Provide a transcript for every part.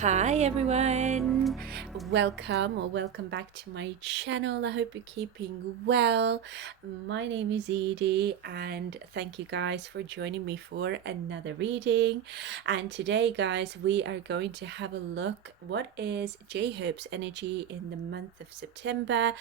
Hi everyone, welcome back to my channel. I hope you're keeping well. My name is Edie and thank you guys for joining me for another reading. And today guys, we are going to have a look what is J-Hope's energy in the month of September.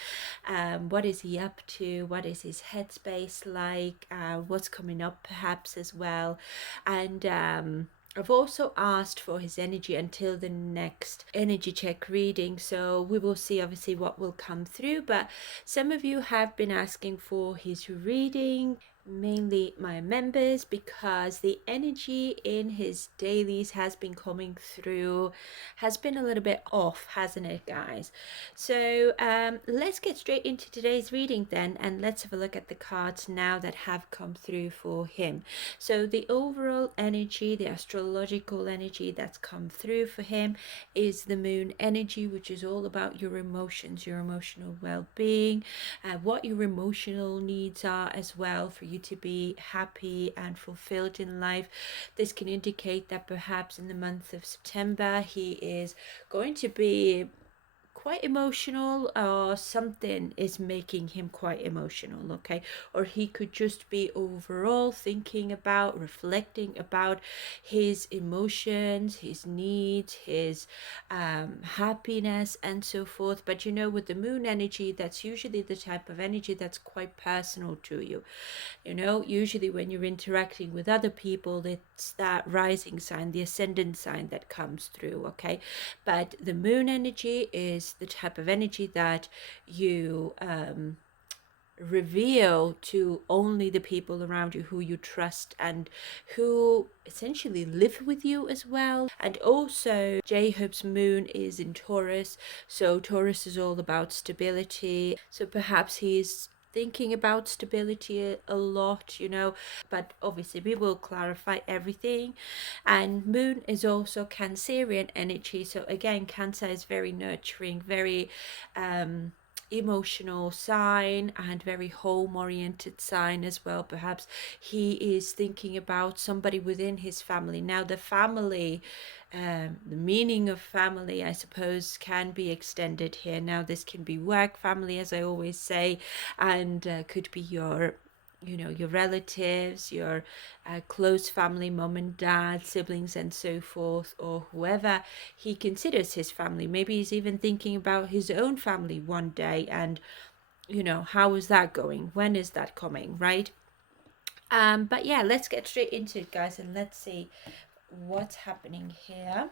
What is he up to? What is his headspace like? What's coming up perhaps as well? And I've also asked for his energy until the next energy check reading, so we will see obviously what will come through. But some of you have been asking for his reading, mainly my members, because the energy in his dailies has been coming through, has been a little bit off, hasn't it guys? So let's get straight into today's reading then, and let's have a look at the cards now that have come through for him. So the overall energy, the astrological energy that's come through for him is the moon energy, which is all about your emotions, your emotional well-being, what your emotional needs are as well for you to be happy and fulfilled in life. This can indicate that perhaps in the month of September he is going to be quite emotional, or something is making him quite emotional, okay? Or he could just be overall thinking about, reflecting about his emotions, his needs, his happiness and so forth. But you know, with the moon energy, that's usually the type of energy that's quite personal to you. You know, usually when you're interacting with other people, it's that rising sign, the ascendant sign that comes through, okay? But the moon energy is the type of energy that you reveal to only the people around you who you trust and who essentially live with you as well. And also J-Hope's moon is in Taurus, so Taurus is all about stability, so perhaps he's thinking about stability a lot, you know, but obviously we will clarify everything. And moon is also Cancerian energy, so again Cancer is very nurturing, very emotional sign and very home oriented sign as well. Perhaps he is thinking about somebody within his family. Now the family, the meaning of family, I suppose, can be extended here. Now this can be work family, as I always say, and could be your, you know, your relatives, your close family, mom and dad, siblings and so forth, or whoever he considers his family. Maybe he's even thinking about his own family one day, and you know, how is that going, when is that coming, right? But yeah, let's get straight into it guys, and let's see what's happening here.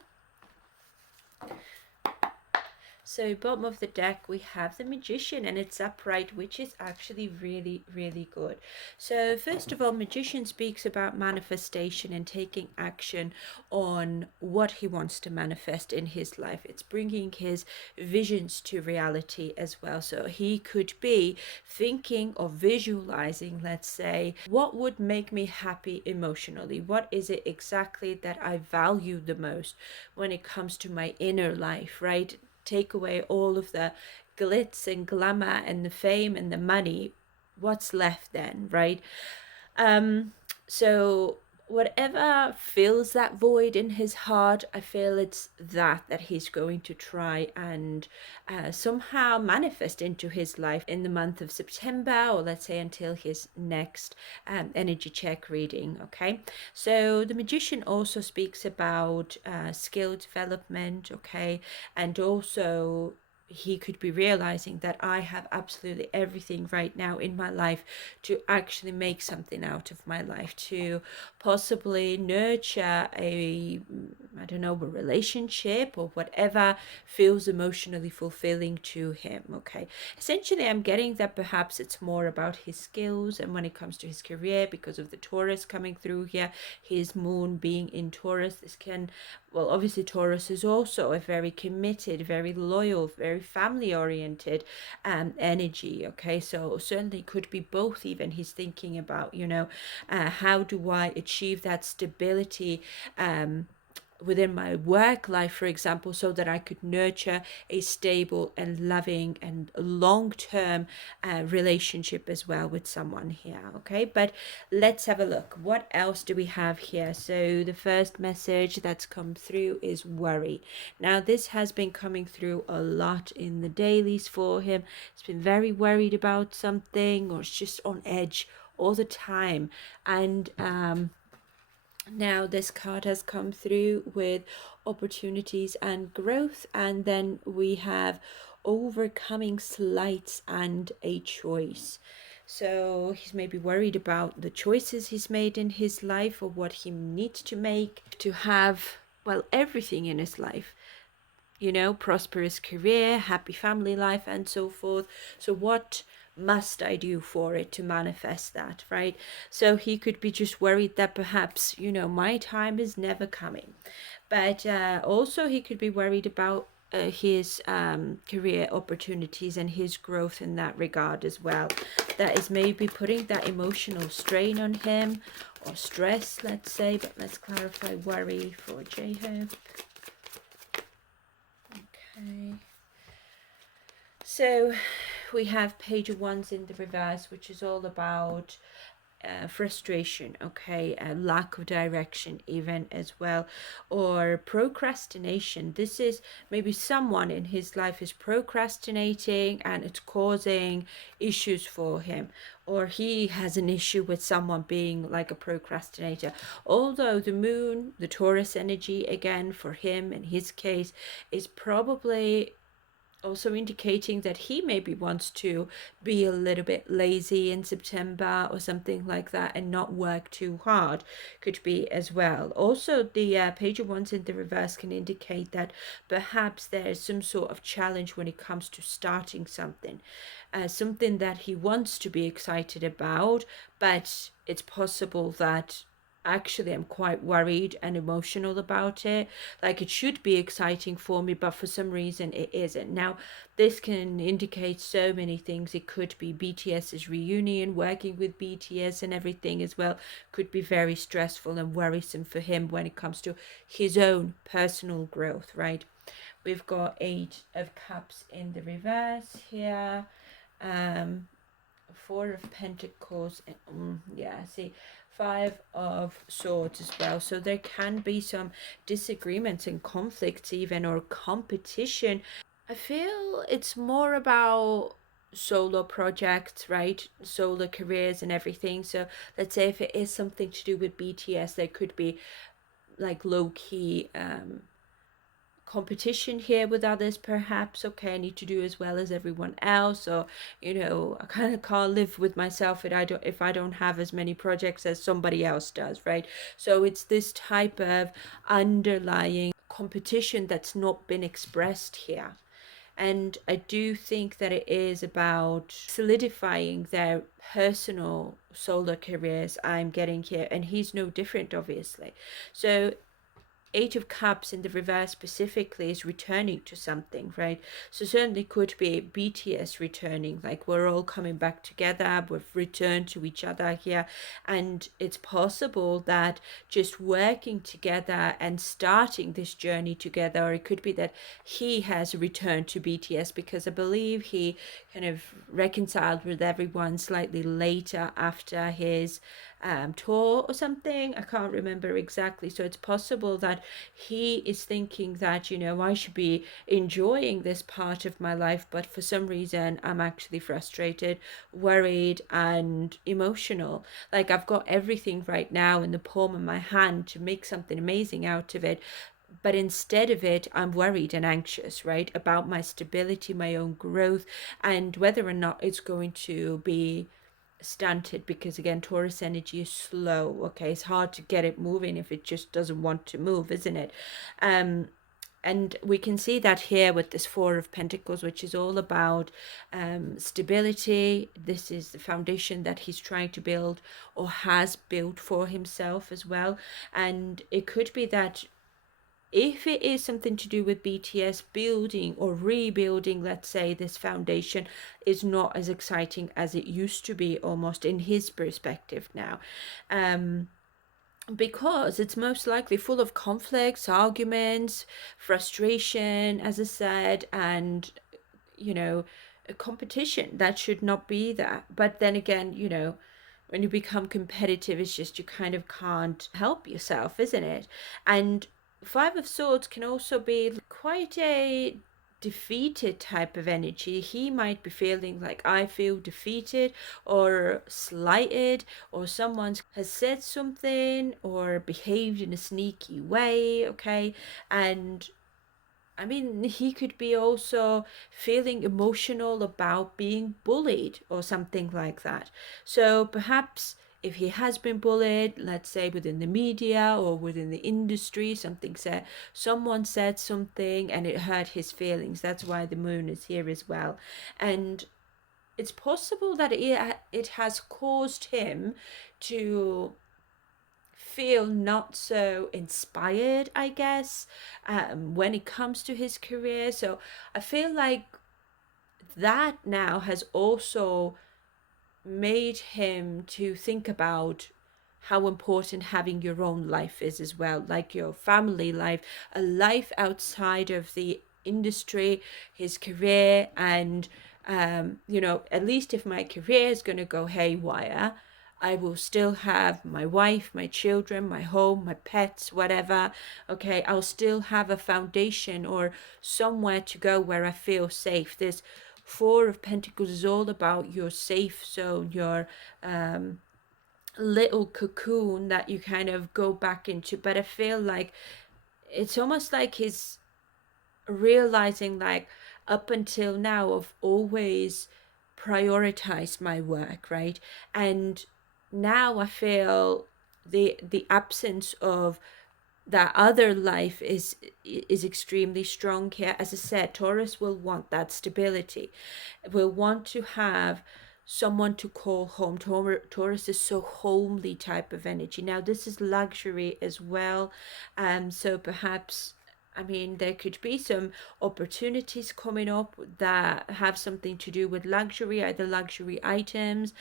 So bottom of the deck we have the Magician, and it's upright, which is actually really good. So first of all, Magician speaks about manifestation and taking action on what he wants to manifest in his life. It's bringing his visions to reality as well. So he could be thinking or visualizing, let's say, what would make me happy emotionally? What is it exactly that I value the most when it comes to my inner life, right? Take away all of the glitz and glamour and the fame and the money, what's left then, right? So whatever fills that void in his heart, I feel it's that he's going to try and somehow manifest into his life in the month of September, or let's say until his next energy check reading. Okay, so the Magician also speaks about skill development, okay, and also he could be realizing that I have absolutely everything right now in my life to actually make something out of my life, to possibly nurture a, I don't know, a relationship or whatever feels emotionally fulfilling to him. Okay, essentially I'm getting that perhaps it's more about his skills, and when it comes to his career, because of the Taurus coming through here, his moon being in Taurus, this can, well, obviously Taurus is also a very committed, very loyal, very family oriented energy. Okay, so certainly could be both. Even he's thinking about, you know, how do I achieve that stability within my work life, for example, so that I could nurture a stable and loving and long-term relationship as well with someone here. Okay, but let's have a look. What else do we have here? So the first message that's come through is worry. Now this has been coming through a lot in the dailies for him. He's been very worried about something, or it's just on edge all the time. And now this card has come through with opportunities and growth, and then we have overcoming slights and a choice. So he's maybe worried about the choices he's made in his life, or what he needs to make to have, well, everything in his life, you know, prosperous career, happy family life, and so forth. So what must I do for it to manifest that, right? So he could be just worried that perhaps, you know, my time is never coming. But also he could be worried about his career opportunities and his growth in that regard as well. That is maybe putting that emotional strain on him, or stress, let's say. But let's clarify worry for J-Hope. Okay. So we have Page of Wands in the reverse, which is all about frustration, okay, lack of direction even as well, or procrastination. This is maybe someone in his life is procrastinating and it's causing issues for him, or he has an issue with someone being like a procrastinator. Although the moon, the Taurus energy, again for him in his case, is probably also indicating that he maybe wants to be a little bit lazy in September or something like that, and not work too hard, could be as well. Also, the Page of Wands in the reverse can indicate that perhaps there's some sort of challenge when it comes to starting something, something that he wants to be excited about, but it's possible that actually I'm quite worried and emotional about it. Like, it should be exciting for me, but for some reason it isn't. Now this can indicate so many things. It could be BTS's reunion, working with BTS and everything as well could be very stressful and worrisome for him when it comes to his own personal growth, right? We've got 8 of Cups in the reverse here, 4 of Pentacles, yeah, see, 5 of Swords as well. So there can be some disagreements and conflicts even, or competition. I feel it's more about solo projects, right? Solo careers and everything. So let's say if it is something to do with BTS, there could be like low-key competition here with others, perhaps. Okay, I need to do as well as everyone else, or you know, I kind of can't live with myself if I don't have as many projects as somebody else does, right? So it's this type of underlying competition that's not been expressed here. And I do think that it is about solidifying their personal solo careers, I'm getting here, and he's no different, obviously. So 8 of Cups in the reverse specifically is returning to something, right? So certainly could be BTS returning, like we're all coming back together, we've returned to each other here. And it's possible that just working together and starting this journey together, or it could be that he has returned to BTS, because I believe he kind of reconciled with everyone slightly later after his tour or something. I can't remember exactly. So it's possible that he is thinking that, you know, I should be enjoying this part of my life, but for some reason I'm actually frustrated, worried, and emotional. Like, I've got everything right now in the palm of my hand to make something amazing out of it, but instead of it, I'm worried and anxious, right, about my stability, my own growth, and whether or not it's going to be stunted, because again, Taurus energy is slow. Okay, it's hard to get it moving if it just doesn't want to move, isn't it? And we can see that here with this 4 of Pentacles, which is all about stability. This is the foundation that he's trying to build, or has built for himself as well. And it could be that if it is something to do with BTS, building or rebuilding, let's say, this foundation is not as exciting as it used to be, almost in his perspective now. because it's most likely full of conflicts, arguments, frustration, as I said, and, you know, a competition that should not be there. But then again, when you become competitive, it's just you kind of can't help yourself, isn't it? And Five of Swords can also be quite a defeated type of energy. He might be feeling like, I feel defeated or slighted, or someone has said something or behaved in a sneaky way, okay? And I mean, he could be also feeling emotional about being bullied or something like that. So perhaps if he has been bullied, let's say within the media or within the industry, someone said something and it hurt his feelings. That's why the moon is here as well. And it's possible that it has caused him to feel not so inspired, I guess, when it comes to his career. So I feel like that now has also made him to think about how important having your own life is as well, like your family life, a life outside of the industry, his career, and at least if my career is going to go haywire, I will still have my wife, my children, my home, my pets, whatever. Okay, I'll still have a foundation or somewhere to go where I feel safe. This Four of Pentacles is all about your safe zone, your little cocoon that you kind of go back into. But I feel like it's almost like he's realizing, like, up until now I've always prioritized my work, right? And now I feel the absence of that other life is extremely strong here. As I said, Taurus will want that stability, will want to have someone to call home. Taurus is so homely type of energy. Now this is luxury as well, so perhaps, I mean, there could be some opportunities coming up that have something to do with luxury, either luxury items,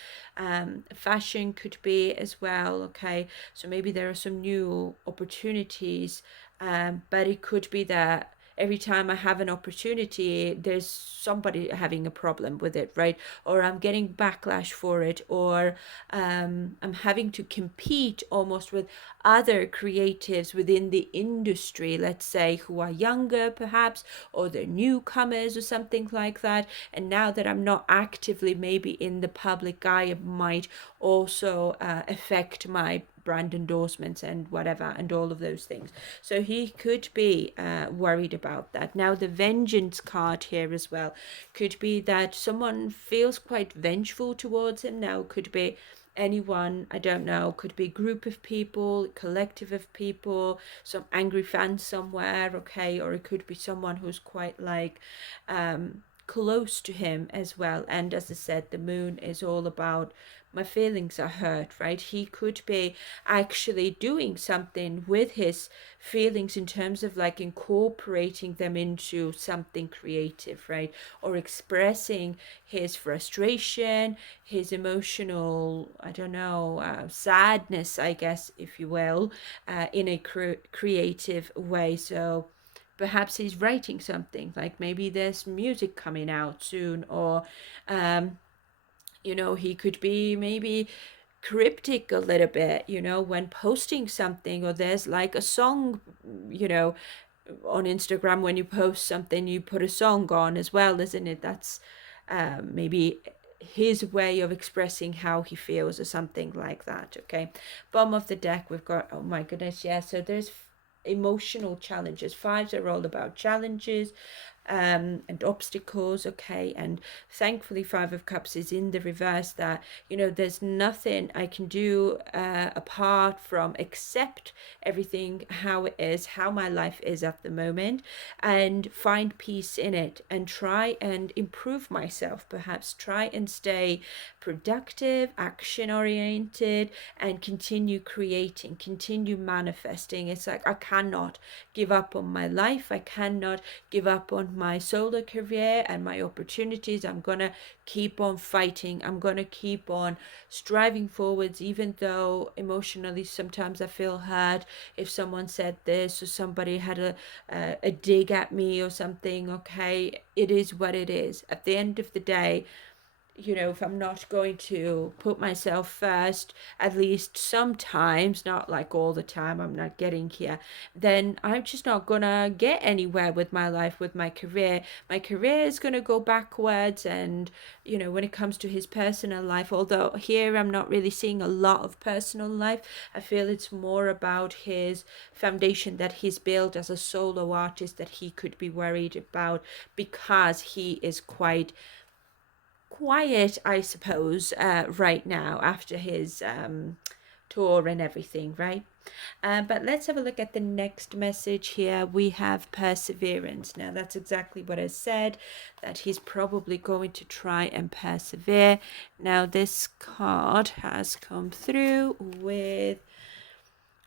fashion could be as well, okay? So maybe there are some new opportunities, but it could be that every time I have an opportunity, there's somebody having a problem with it, right? Or I'm getting backlash for it, or I'm having to compete almost with other creatives within the industry, let's say, who are younger perhaps, or they're newcomers or something like that. And now that I'm not actively maybe in the public eye, it might also affect my brand endorsements and whatever and all of those things. So he could be worried about that. Now the vengeance card here as well could be that someone feels quite vengeful towards him. Now could be anyone, I don't know, could be a group of people, collective of people, some angry fans somewhere, okay? Or it could be someone who's quite like close to him as well. And as I said, the moon is all about my feelings are hurt, right? He could be actually doing something with his feelings in terms of like incorporating them into something creative, right? Or expressing his frustration, his emotional, I don't know, sadness, I guess, if you will, in a creative way. So perhaps he's writing something, like maybe there's music coming out soon, or he could be maybe cryptic a little bit, when posting something, or there's like a song, on Instagram, when you post something, you put a song on as well, isn't it? That's maybe his way of expressing how he feels or something like that, okay? Bottom of the deck, we've got, oh my goodness, yeah, so there's emotional challenges. Fives are all about challenges and obstacles, okay? And thankfully Five of Cups is in the reverse, that there's nothing I can do apart from accept everything how it is, how my life is at the moment, and find peace in it, and try and improve myself, perhaps try and stay productive, action oriented, and continue creating, continue manifesting. It's like I cannot give up on my life, I cannot give up on my solo career and my opportunities. I'm gonna keep on fighting. I'm gonna keep on striving forwards, even though emotionally sometimes I feel hurt if someone said this or somebody had a dig at me or something. Okay, it is what it is. At the end of the day, if I'm not going to put myself first, at least sometimes, not like all the time, I'm not getting here, then I'm just not gonna get anywhere with my life, with my career. My career is gonna go backwards. And, when it comes to his personal life, although here I'm not really seeing a lot of personal life, I feel it's more about his foundation that he's built as a solo artist that he could be worried about, because he is quite quiet, I suppose, right now after his tour and everything, right? But let's have a look at the next message here. We have perseverance. Now, that's exactly what I said, that he's probably going to try and persevere. Now, this card has come through with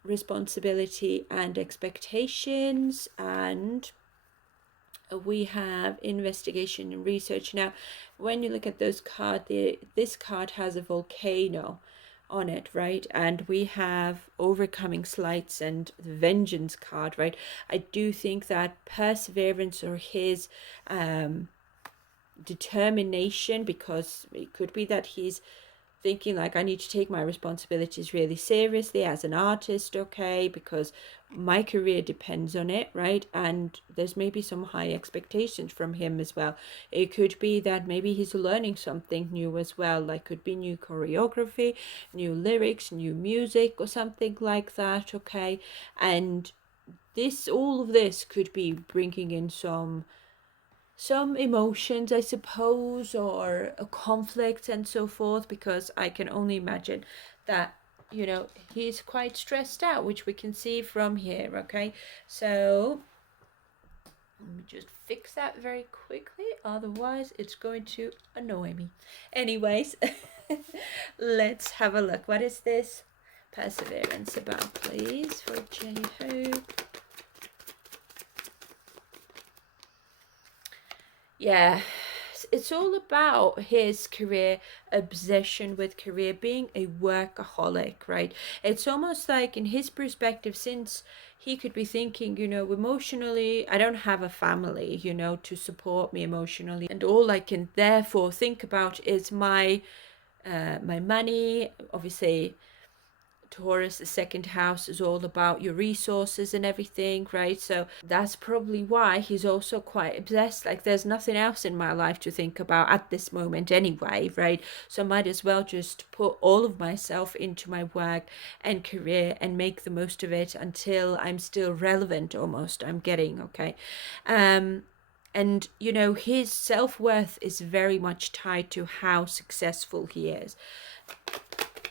responsibility and expectations, and we have investigation and research. Now, when you look at those cards, this card has a volcano on it, right? And we have overcoming slights and the vengeance card, right? I do think that perseverance, or his determination, because it could be that he's thinking like, I need to take my responsibilities really seriously as an artist, okay, because my career depends on it, right? And there's maybe some high expectations from him as well. It could be that maybe he's learning something new as well, like could be new choreography, new lyrics, new music, or something like that, okay? And all of this could be bringing in some emotions, I suppose, or a conflict and so forth, because I can only imagine that, he's quite stressed out, which we can see from here, okay? So let me just fix that very quickly, otherwise it's going to annoy me. Anyways, let's have a look. What is this perseverance about, please, for J-Hope? Yeah, it's all about his career, obsession with career, being a workaholic, right? It's almost like, in his perspective, since he could be thinking, emotionally, I don't have a family, to support me emotionally, and all I can therefore think about is my money. Obviously, Taurus, the second house, is all about your resources and everything, right? So that's probably why he's also quite obsessed. Like, there's nothing else in my life to think about at this moment anyway, right? So I might as well just put all of myself into my work and career and make the most of it until I'm still relevant, almost, I'm getting, okay? And his self-worth is very much tied to how successful he is.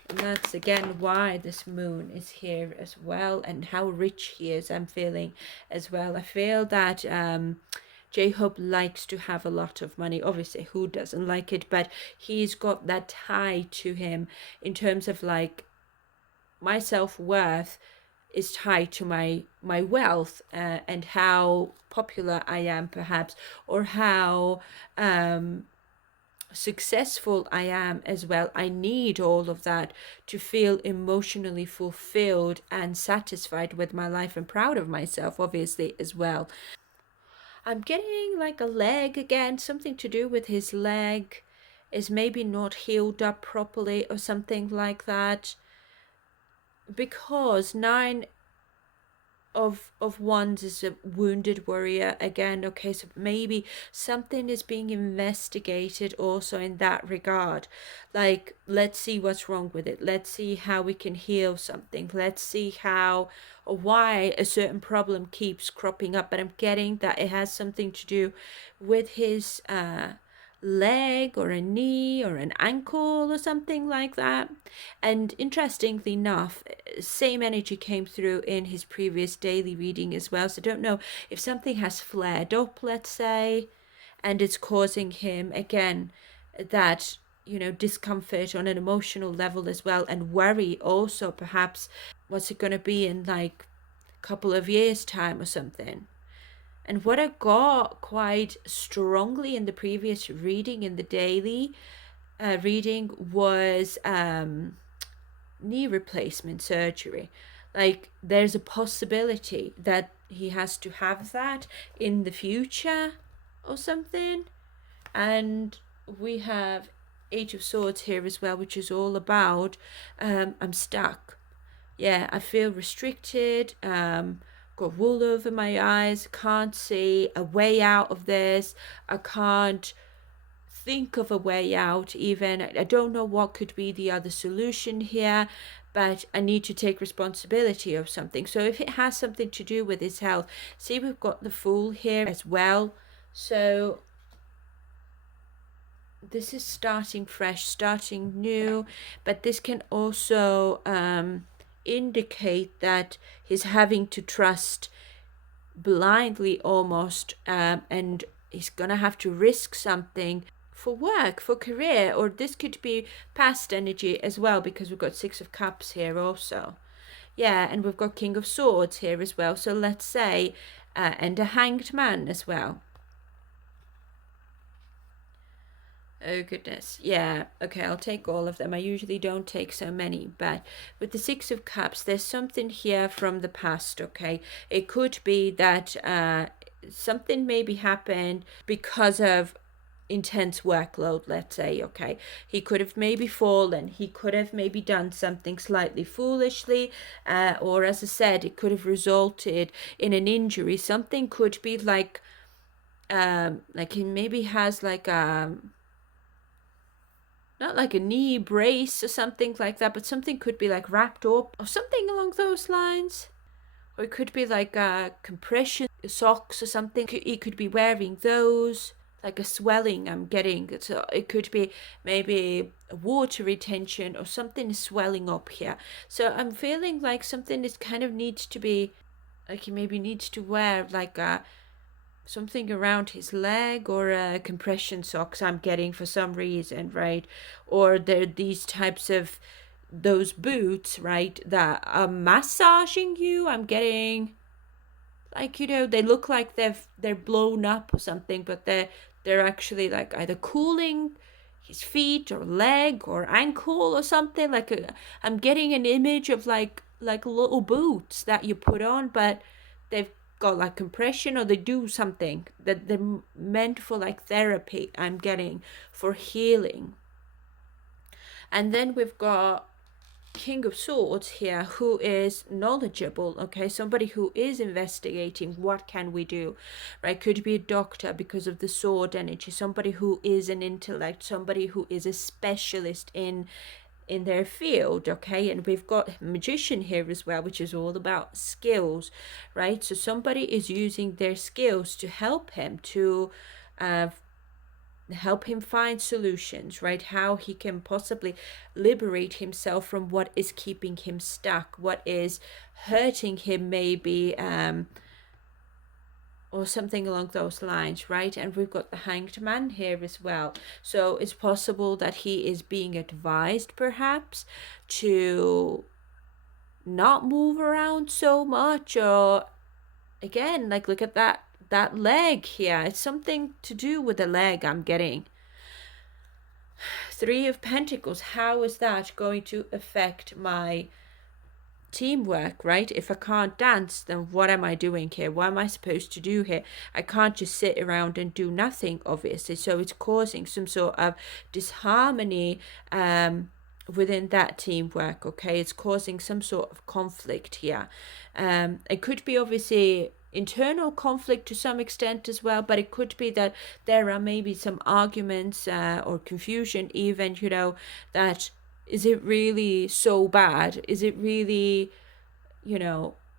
And that's again why this moon is here as well, and how rich he is, I'm feeling as well. I feel that J-Hope likes to have a lot of money. Obviously, who doesn't like it? But he's got that tie to him in terms of, like, my self-worth is tied to my wealth, and how popular I am, perhaps, or how successful I am as well. I need all of that to feel emotionally fulfilled and satisfied with my life, and proud of myself, obviously, as well. I'm getting like a leg again, something to do with his leg is maybe not healed up properly or something like that, because 9 of wands is a wounded warrior again, okay? So maybe something is being investigated also in that regard. Like, let's see what's wrong with it, let's see how we can heal something, let's see how or why a certain problem keeps cropping up. But I'm getting that it has something to do with his leg or a knee or an ankle or something like that. And interestingly enough, same energy came through in his previous daily reading as well. So I don't know if something has flared up, let's say, and it's causing him again that, discomfort on an emotional level as well, and worry also, perhaps, what's it going to be in like a couple of years time or something. And what I got quite strongly in the previous reading, in the daily reading, was knee replacement surgery. Like there's a possibility that he has to have that in the future or something. And we have Eight of Swords here as well, which is all about I'm stuck. Yeah, I feel restricted, got wool over my eyes, can't see a way out of this. I can't think of a way out even. I don't know what could be the other solution here, but I need to take responsibility of something. So if it has something to do with his health, see, we've got the Fool here as well. So this is starting fresh, starting new, but this can also indicate that he's having to trust blindly almost, and he's gonna have to risk something for work, for career, or this could be past energy as well, because we've got Six of Cups here also. Yeah, and we've got King of Swords here as well. So let's say, and a Hanged Man as well. Oh goodness. Yeah. Okay, I'll take all of them. I usually don't take so many, but with the Six of Cups, there's something here from the past, okay? It could be that something maybe happened because of intense workload, let's say, okay? He could have maybe fallen. He could have maybe done something slightly foolishly, or as I said, it could have resulted in an injury. Something could be like he maybe has like not like a knee brace or something like that, but something could be like wrapped up or something along those lines. Or it could be like compression socks or something. He could be wearing those, like a swelling I'm getting. So it could be maybe a water retention or something is swelling up here. So I'm feeling like something is kind of needs to be, like he maybe needs to wear like a something around his leg, or compression socks I'm getting for some reason, right? Or they're these types of those boots, right, that are massaging you. I'm getting like, they look like they're blown up or something, but they're actually like either cooling his feet or leg or ankle or something. I'm getting an image of like little boots that you put on, but they've got like compression, or they do something that they're meant for like therapy, I'm getting, for healing. And then we've got King of Swords here, who is knowledgeable, okay? Somebody who is investigating what can we do, right? Could be a doctor because of the sword energy, somebody who is an intellect, somebody who is a specialist in their field, okay? And we've got magician here as well, which is all about skills, right? So somebody is using their skills to help him find solutions, right? How he can possibly liberate himself from what is keeping him stuck, what is hurting him maybe, or something along those lines, right? And we've got the Hanged Man here as well. So it's possible that he is being advised perhaps to not move around so much, or again, like look at that leg here. It's something to do with the leg I'm getting. Three of Pentacles, how is that going to affect my teamwork, right? If I can't dance, then what am I doing here? What am I supposed to do here? I can't just sit around and do nothing, obviously. So it's causing some sort of disharmony within that teamwork, okay? It's causing some sort of conflict here. It could be obviously internal conflict to some extent as well, but it could be that there are maybe some arguments or confusion even, that is it really so bad? Is it really,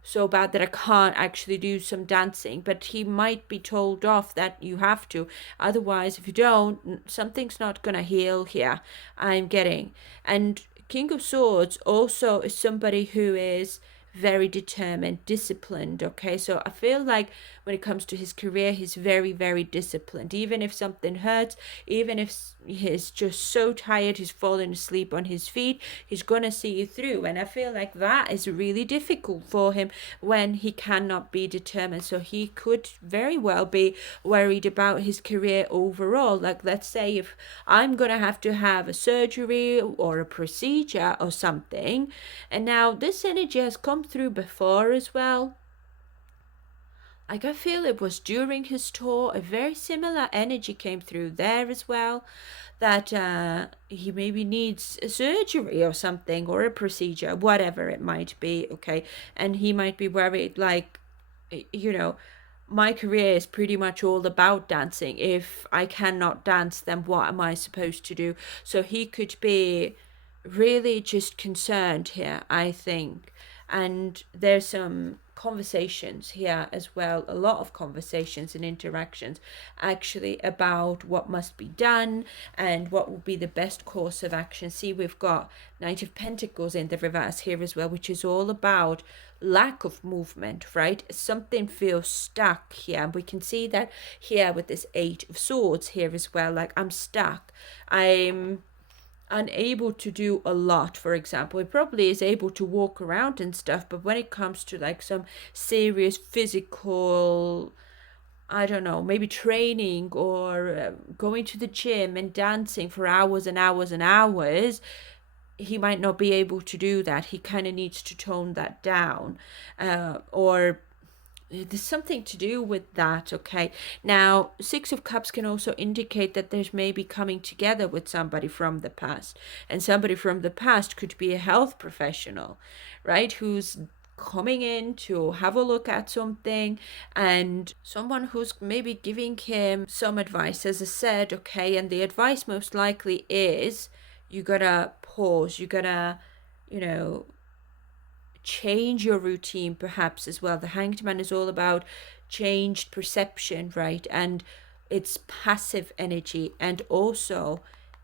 so bad that I can't actually do some dancing? But he might be told off that you have to. Otherwise, if you don't, something's not going to heal here, I'm getting. And King of Swords also is somebody who is very determined, disciplined. Okay, so I feel like when it comes to his career, he's very, very disciplined. Even if something hurts, even if he's just so tired, he's falling asleep on his feet, he's gonna see you through. And I feel like that is really difficult for him when he cannot be determined. So he could very well be worried about his career overall. Like, let's say if I'm gonna have to have a surgery or a procedure or something, and now this energy has come through before as well. Like, I feel it was during his tour, a very similar energy came through there as well, that he maybe needs a surgery or something, or a procedure, whatever it might be. Okay, and he might be worried, like, you know, my career is pretty much all about dancing. If I cannot dance, then what am I supposed to do? So he could be really just concerned here, I think. And there's some conversations here as well, a lot of conversations and interactions actually about what must be done and what will be the best course of action. See, we've got Knight of Pentacles in the reverse here as well, which is all about lack of movement, right? Something feels stuck here, and we can see that here with this Eight of Swords here as well. Like, I'm stuck, I'm unable to do a lot. For example, he probably is able to walk around and stuff, but when it comes to like some serious physical, I don't know, maybe training or going to the gym and dancing for hours and hours and hours, he might not be able to do that. He kind of needs to tone that down, or there's something to do with that. Okay, now Six of Cups can also indicate that there's maybe coming together with somebody from the past, and somebody from the past could be a health professional, right, who's coming in to have a look at something, and someone who's maybe giving him some advice, as I said. Okay, and the advice most likely is, you gotta pause, you gotta, you know, change your routine perhaps as well. The Hanged Man is all about changed perception, right? And it's passive energy. And also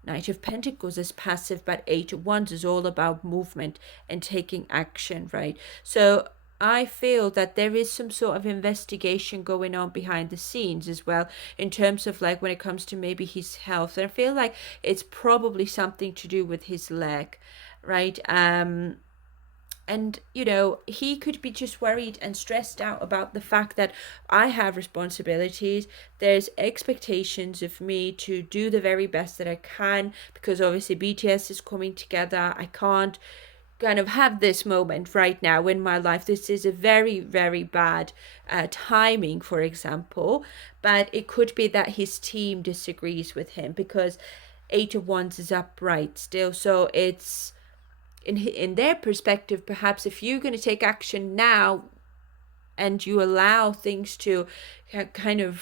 Knight of Pentacles is passive, but Eight of Wands is all about movement and taking action, right? So I feel that there is some sort of investigation going on behind the scenes as well, in terms of like when it comes to maybe his health. And I feel like it's probably something to do with his leg, right? And you know, he could be just worried and stressed out about the fact that I have responsibilities, there's expectations of me to do the very best that I can, because obviously BTS is coming together. I can't kind of have this moment right now in my life. This is a very, very bad timing, for example. But it could be that his team disagrees with him, because Eight of Wands is upright still. So it's in their perspective, perhaps if you're going to take action now and you allow things to kind of,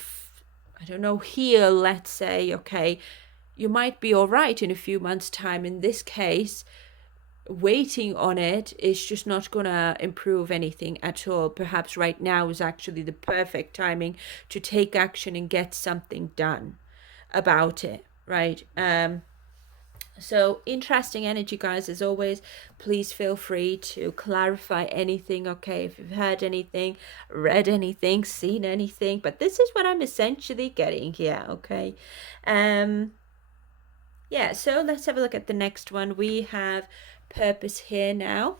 I don't know, heal, let's say, okay, you might be all right in a few months' time. In this case, waiting on it is just not going to improve anything at all. Perhaps right now is actually the perfect timing to take action and get something done about it, right? So interesting energy, guys. As always, please feel free to clarify anything, okay? If you've heard anything, read anything, seen anything. But this is what I'm essentially getting here, okay? Yeah, so let's have a look at the next one. We have Purpose here now.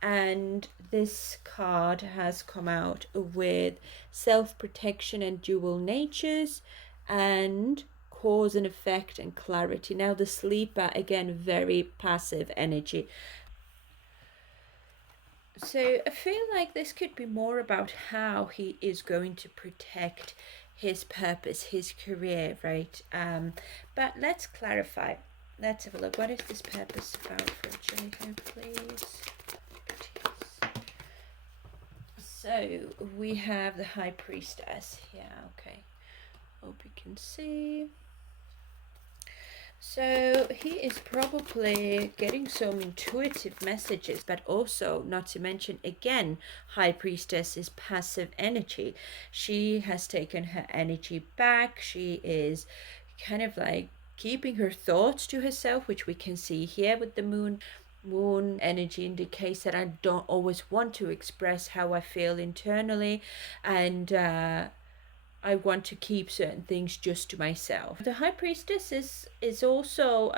And this card has come out with self-protection and dual natures, and cause and effect and clarity. Now the Sleeper, again, very passive energy. So I feel like this could be more about how he is going to protect his purpose, his career, right? But let's clarify. Let's have a look. What is this purpose about for Jeho, please? So we have the High Priestess here. Okay, hope you can see. So he is probably getting some intuitive messages, but also, not to mention, again, High Priestess is passive energy. She has taken her energy back. She is kind of like keeping her thoughts to herself, which we can see here with the Moon. Moon energy indicates that I don't always want to express how I feel internally, and I want to keep certain things just to myself. The High Priestess is also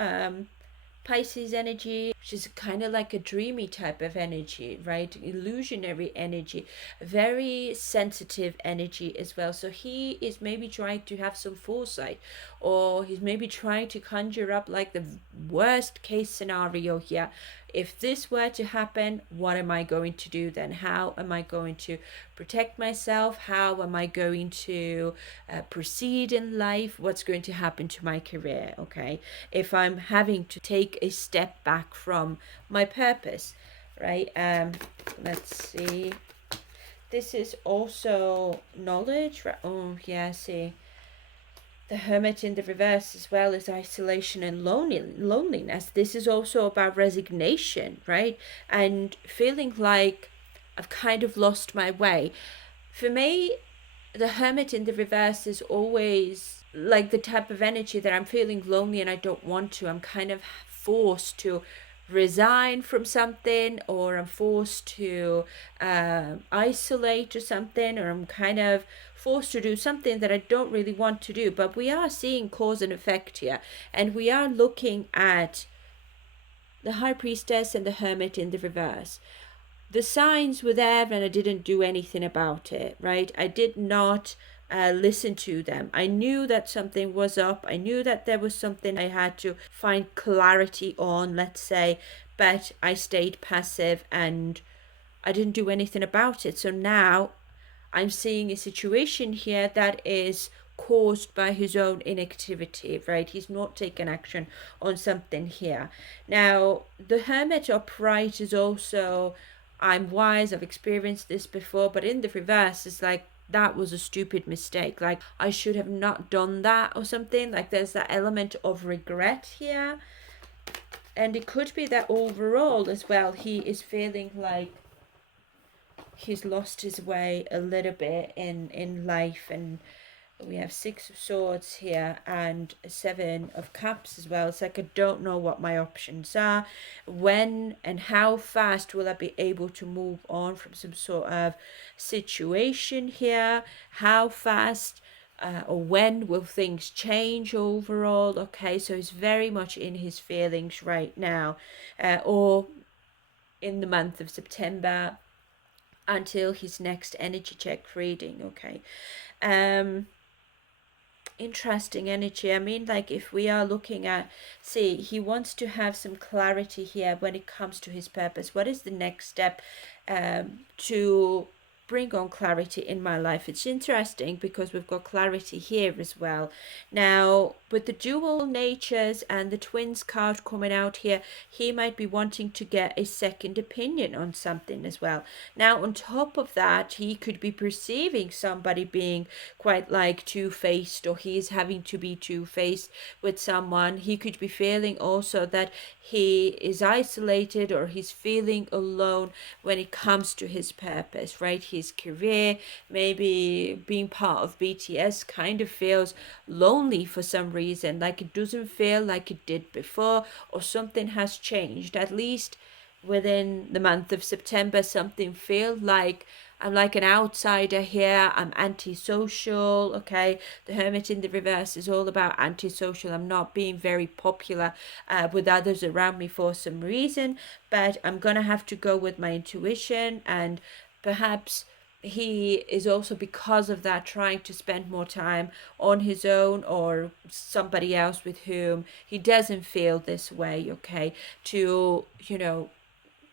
Pisces energy, which is kind of like a dreamy type of energy, right? Illusionary energy, very sensitive energy as well. So he is maybe trying to have some foresight, or he's maybe trying to conjure up like the worst case scenario here. If this were to happen, what am I going to do then? How am I going to protect myself? How am I going to proceed in life? What's going to happen to my career? Okay, if I'm having to take a step back from my purpose, right? Let's see. This is also knowledge, right? Oh yeah, see. The Hermit in the reverse as well is isolation and loneliness. This is also about resignation, right? And feeling like I've kind of lost my way. For me, the Hermit in the reverse is always like the type of energy that I'm feeling lonely and I don't want to. I'm kind of forced to resign from something, or I'm forced to isolate or something, or I'm kind of forced to do something that I don't really want to do. But we are seeing cause and effect here, and we are looking at the High Priestess and the Hermit in the reverse. The signs were there and I didn't do anything about it, right? I did not listen to them. I knew that something was up. I knew that there was something I had to find clarity on, let's say, but I stayed passive and I didn't do anything about it. So now I'm seeing a situation here that is caused by his own inactivity, right? He's not taken action on something here. Now, the Hermit upright is also, I'm wise, I've experienced this before, but in the reverse, it's like, that was a stupid mistake. Like, I should have not done that or something. Like, there's that element of regret here. And it could be that overall as well, he is feeling like he's lost his way a little bit in life. And we have 6 of Swords here and 7 of Cups as well. It's like, I don't know what my options are. When and how fast will I be able to move on from some sort of situation here? How fast or when will things change overall? Okay, so he's very much in his feelings right now, or in the month of September until his next energy check reading. Okay, interesting energy. I mean, like, if we are looking at, see, he wants to have some clarity here when it comes to his purpose. What is the next step to bring on clarity in my life? It's interesting because we've got clarity here as well. Now, with the dual natures and the twins card coming out here, he might be wanting to get a second opinion on something as well. Now, on top of that, he could be perceiving somebody being quite like two-faced, or he's having to be two-faced with someone. He could be feeling also that he is isolated, or he's feeling alone when it comes to his purpose, right? His career, maybe being part of BTS kind of feels lonely for some reason, like it doesn't feel like it did before, or something has changed. At least within the month of September, something feels like I'm like an outsider here. I'm antisocial. Okay, the Hermit in the reverse is all about antisocial. I'm not being very popular with others around me for some reason, but I'm gonna have to go with my intuition. And perhaps he is also, because of that, trying to spend more time on his own or somebody else with whom he doesn't feel this way. Okay, to, you know,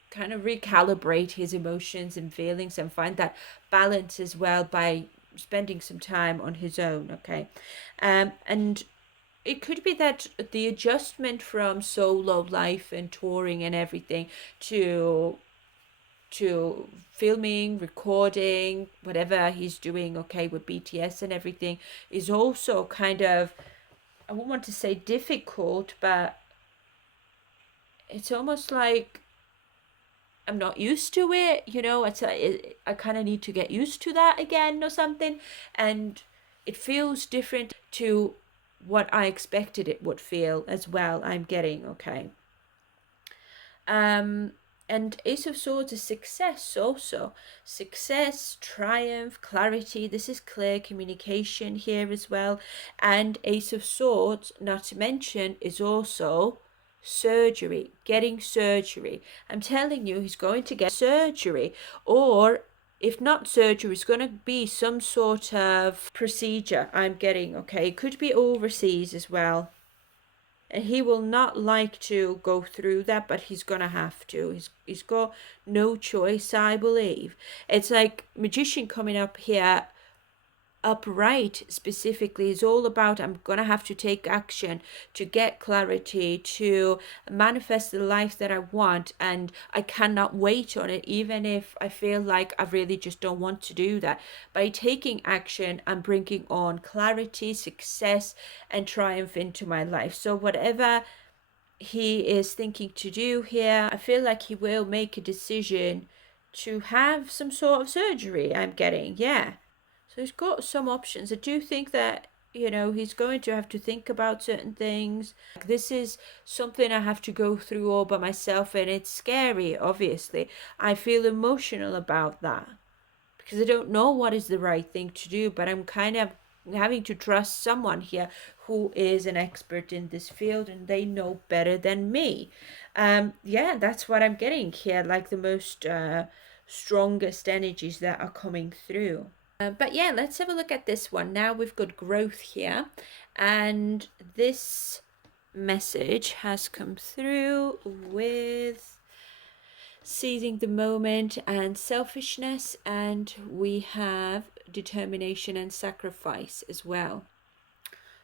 kind of recalibrate his emotions and feelings and find that balance as well by spending some time on his own. Okay, and it could be that the adjustment from solo life and touring and everything to filming, recording, whatever he's doing, okay, with BTS and everything, is also kind of, I wouldn't want to say difficult, but it's almost like I'm not used to it, you know. I kind of need to get used to that again or something, and it feels different to what I expected it would feel as well. I'm getting, okay. And Ace of Swords is success also. Success, triumph, clarity. This is clear communication here as well. And Ace of Swords, not to mention, is also surgery, getting surgery. I'm telling you, he's going to get surgery, or if not surgery, it's going to be some sort of procedure I'm getting, okay? It could be overseas as well. And he will not like to go through that, but he's going to have to. He's got no choice, I believe. It's like Magician coming up here. Upright specifically is all about I'm gonna have to take action to get clarity, to manifest the life that I want, and I cannot wait on it, even if I feel like I really just don't want to do that. By taking action, I'm bringing on clarity, success, and triumph into my life. So whatever he is thinking to do here, I feel like he will make a decision to have some sort of surgery, I'm getting, yeah. So he's got some options. I do think that, he's going to have to think about certain things. This is something I have to go through all by myself, and it's scary, obviously. I feel emotional about that because I don't know what is the right thing to do, but I'm kind of having to trust someone here who is an expert in this field and they know better than me. Yeah, that's what I'm getting here, like the most strongest energies that are coming through. But yeah, let's have a look at this one. Now we've got growth here, and this message has come through with seizing the moment and selfishness, and we have determination and sacrifice as well.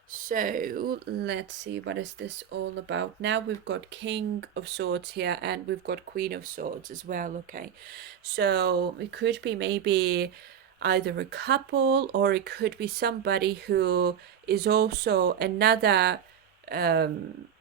So let's see, what is this all about? Now we've got King of Swords here, and we've got Queen of Swords as well. Okay, so it could be maybe either a couple, or it could be somebody who is also another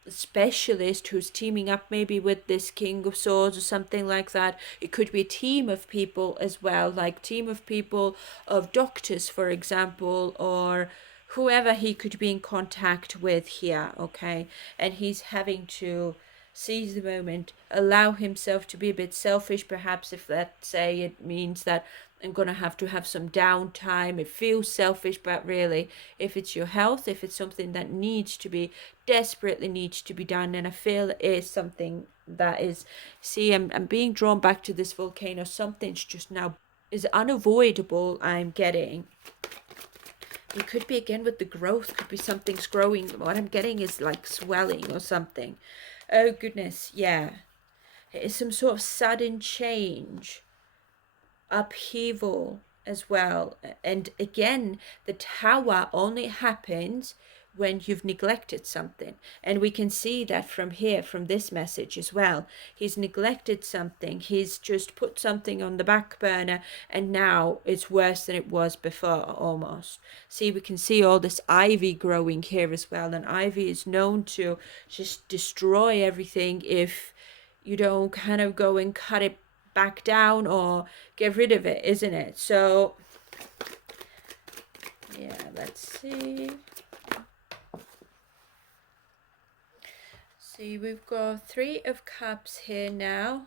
specialist who's teaming up maybe with this King of Swords or something like that. It could be a team of people as well, like team of people, of doctors, for example, or whoever he could be in contact with here, okay? And he's having to seize the moment, allow himself to be a bit selfish, perhaps, if let's say it means that I'm going to have some downtime. It feels selfish, but really, if it's your health, if it's something that desperately needs to be done, and I feel it is something that is, see, I'm being drawn back to this volcano. Something's just now is unavoidable, I'm getting. It could be again with the growth, could be something's growing. What I'm getting is like swelling or something. Oh goodness, yeah. It is some sort of sudden change, upheaval as well. And again, the tower only happens when you've neglected something. And we can see that from here, from this message as well. He's neglected something. He's just put something on the back burner, and now it's worse than it was before, almost. See, we can see all this ivy growing here as well. And ivy is known to just destroy everything if you don't kind of go and cut it back down or get rid of it, isn't it? So yeah, let's see. See, we've got 3 of Cups here now,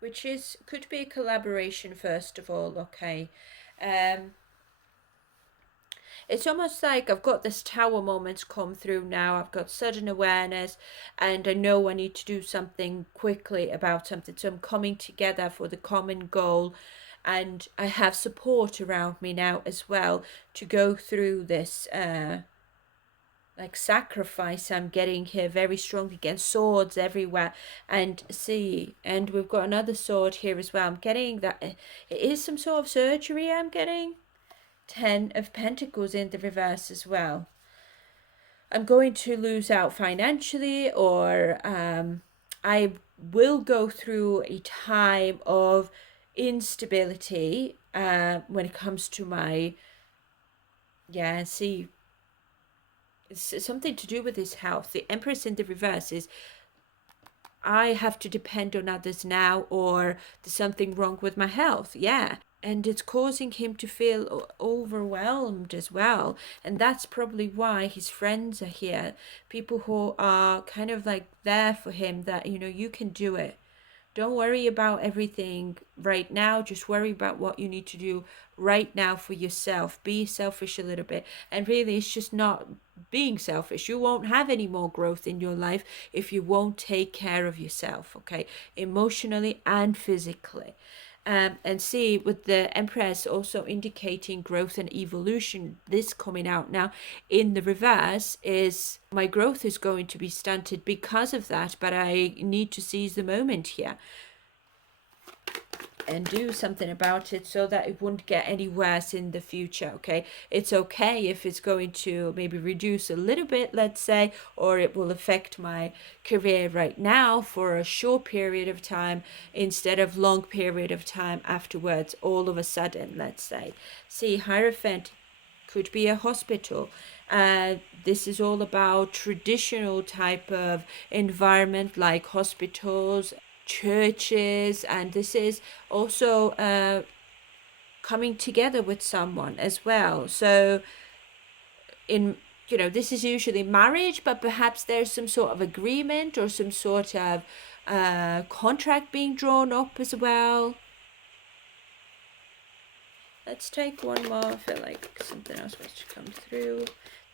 which could be a collaboration first of all, okay. It's almost like I've got this tower moments come through now. I've got sudden awareness, and I know I need to do something quickly about something. So I'm coming together for the common goal, and I have support around me now as well to go through this like sacrifice I'm getting here very strongly. Again, swords everywhere, and see, and we've got another sword here as well. I'm getting that it is some sort of surgery I'm getting. 10 of Pentacles in the reverse as well. I'm going to lose out financially, or I will go through a time of instability when it comes to my, yeah, see, it's something to do with his health. The Empress in the reverse is I have to depend on others now, or there's something wrong with my health. Yeah. and it's causing him to feel overwhelmed as well. And that's probably why his friends are here, people who are kind of like there for him, that you can do it. Don't worry about everything right now. Just worry about what you need to do right now for yourself. Be selfish a little bit. And really, it's just not being selfish. You won't have any more growth in your life if you won't take care of yourself, okay? Emotionally and physically. And see, with the Empress also indicating growth and evolution, this coming out now in the reverse is my growth is going to be stunted because of that, but I need to seize the moment here and do something about it so that it won't get any worse in the future. Okay, it's okay if it's going to maybe reduce a little bit, let's say, or it will affect my career right now for a short period of time instead of long period of time afterwards, all of a sudden, let's say. See, Hierophant could be a hospital. This is all about traditional type of environment like hospitals, churches, and this is also coming together with someone as well. So in this is usually marriage, but perhaps there's some sort of agreement or some sort of contract being drawn up as well. Let's take one more. I feel like something else wants to come through.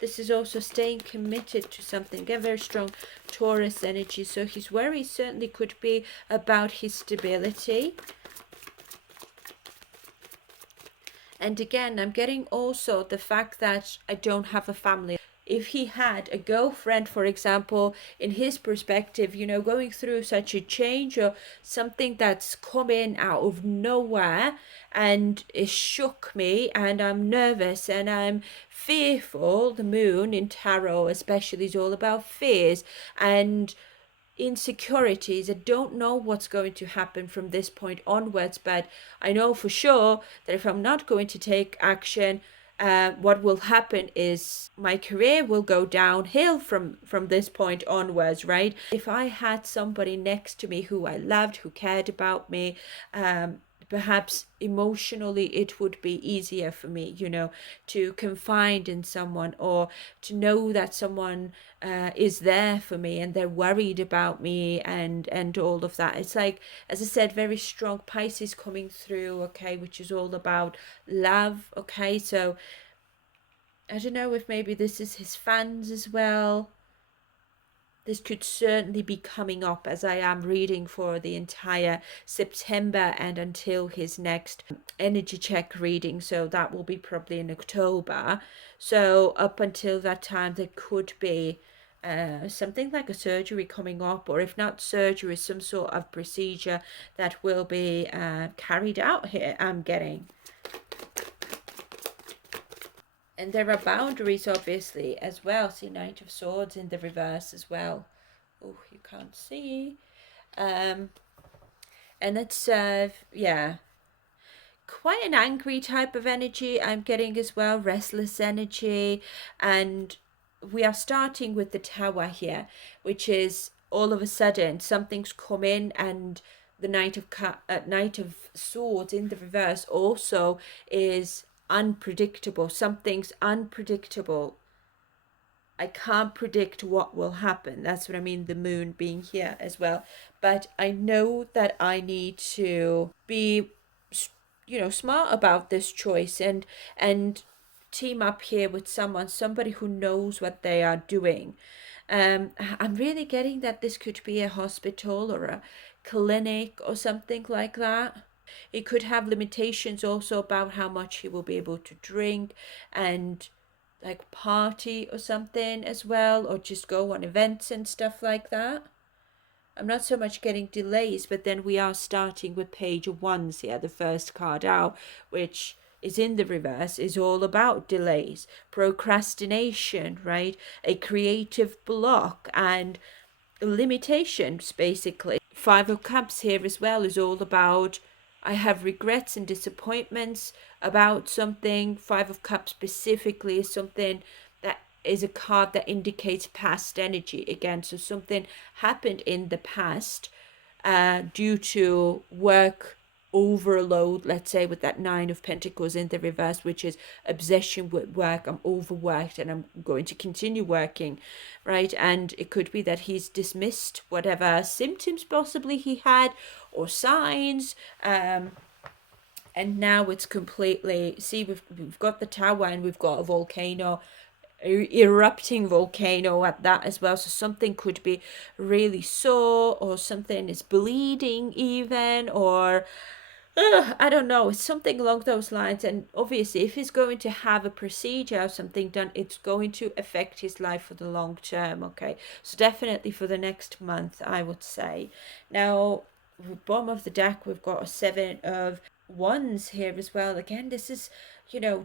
This is also staying committed to something. Get very strong Taurus energy. So his worry certainly could be about his stability. And again, I'm getting also the fact that I don't have a family. If he had a girlfriend, for example, in his perspective, going through such a change or something that's coming out of nowhere and it shook me and I'm nervous and I'm fearful. The moon in tarot especially is all about fears and insecurities. I don't know what's going to happen from this point onwards, but I know for sure that if I'm not going to take action, what will happen is my career will go downhill from this point onwards, right? If I had somebody next to me who I loved, who cared about me, perhaps emotionally it would be easier for me, to confide in someone or to know that someone is there for me and they're worried about me and all of that. It's like, as I said, very strong Pisces coming through, okay, which is all about love, okay? So I don't know if maybe this is his fans as well. This could certainly be coming up as I am reading for the entire September and until his next energy check reading. So that will be probably in October. So up until that time, there could be something like a surgery coming up, or if not surgery, some sort of procedure that will be carried out here, I'm getting. And there are boundaries, obviously, as well. See, Knight of Swords in the reverse as well. Oh, you can't see. And it's, yeah, quite an angry type of energy I'm getting as well. Restless energy. And we are starting with the Tower here, which is all of a sudden something's come in, and the Knight of Swords in the reverse also is unpredictable. Something's unpredictable. I can't predict what will happen. That's what I mean, the moon being here as well. But I know that I need to be, smart about this choice and team up here with somebody who knows what they are doing. I'm really getting that this could be a hospital or a clinic or something like that. It could have limitations also about how much he will be able to drink and like party or something as well, or just go on events and stuff like that. I'm not so much getting delays, but then we are starting with Page of Wands here, the first card out, which is in the reverse, is all about delays, procrastination, right? A creative block and limitations, basically. Five of Cups here as well is all about I have regrets and disappointments about something. Five of Cups specifically is something that is a card that indicates past energy again. So something happened in the past due to work overload, let's say, with that Nine of Pentacles in the reverse, which is obsession with work. I'm overworked and I'm going to continue working, right? And it could be that he's dismissed whatever symptoms possibly he had or signs, and now it's completely, see, we've got the Tower and we've got a volcano, erupting volcano at that as well. So something could be really sore, or something is bleeding even, or I don't know, it's something along those lines. And obviously if he's going to have a procedure or something done, it's going to affect his life for the long term. Okay, so definitely for the next month, I would say. Now, bottom of the deck, we've got a Seven of Wands here as well. Again, this is,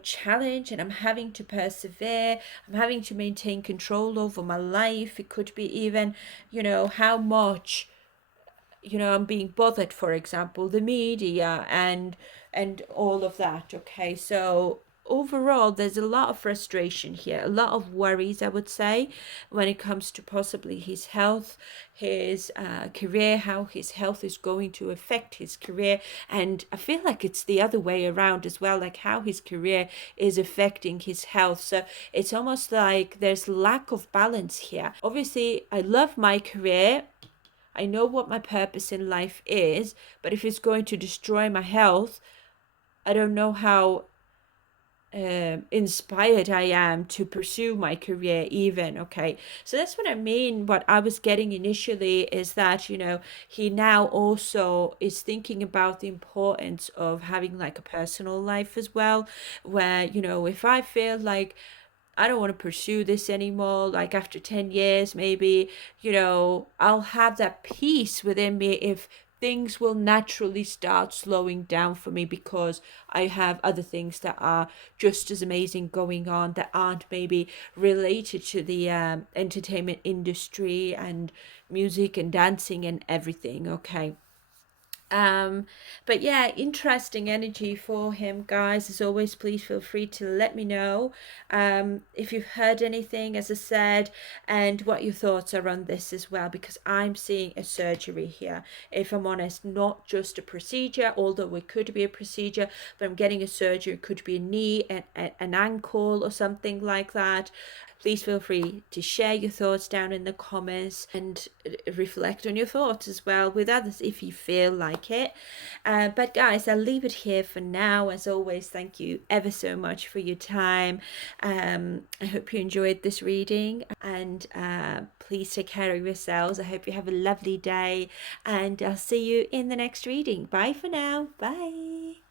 challenge, and I'm having to persevere. I'm having to maintain control over my life. It could be even, how much, I'm being bothered, for example, the media and all of that. Okay, so overall there's a lot of frustration here, a lot of worries, I would say, when it comes to possibly his health, his career, how his health is going to affect his career. And I feel like it's the other way around as well, like how his career is affecting his health. So it's almost like there's lack of balance here. Obviously I love my career, I know what my purpose in life is, but if it's going to destroy my health, I don't know how inspired I am to pursue my career even. Okay, so that's what I mean. What I was getting initially is that, he now also is thinking about the importance of having like a personal life as well, where, if I feel like I don't want to pursue this anymore, like after 10 years, maybe, I'll have that peace within me if things will naturally start slowing down for me, because I have other things that are just as amazing going on that aren't maybe related to the entertainment industry and music and dancing and everything. Okay. Um, but yeah, interesting energy for him, guys. As always, please feel free to let me know if you've heard anything, as I said, and what your thoughts are on this as well, because I'm seeing a surgery here, if I'm honest, not just a procedure, although it could be a procedure, but I'm getting a surgery. It could be a knee, an ankle, or something like that. Please feel free to share your thoughts down in the comments, and reflect on your thoughts as well with others if you feel like it. But guys, I'll leave it here for now. As always, thank you ever so much for your time. I hope you enjoyed this reading, and please take care of yourselves. I hope you have a lovely day, and I'll see you in the next reading. Bye for now. Bye.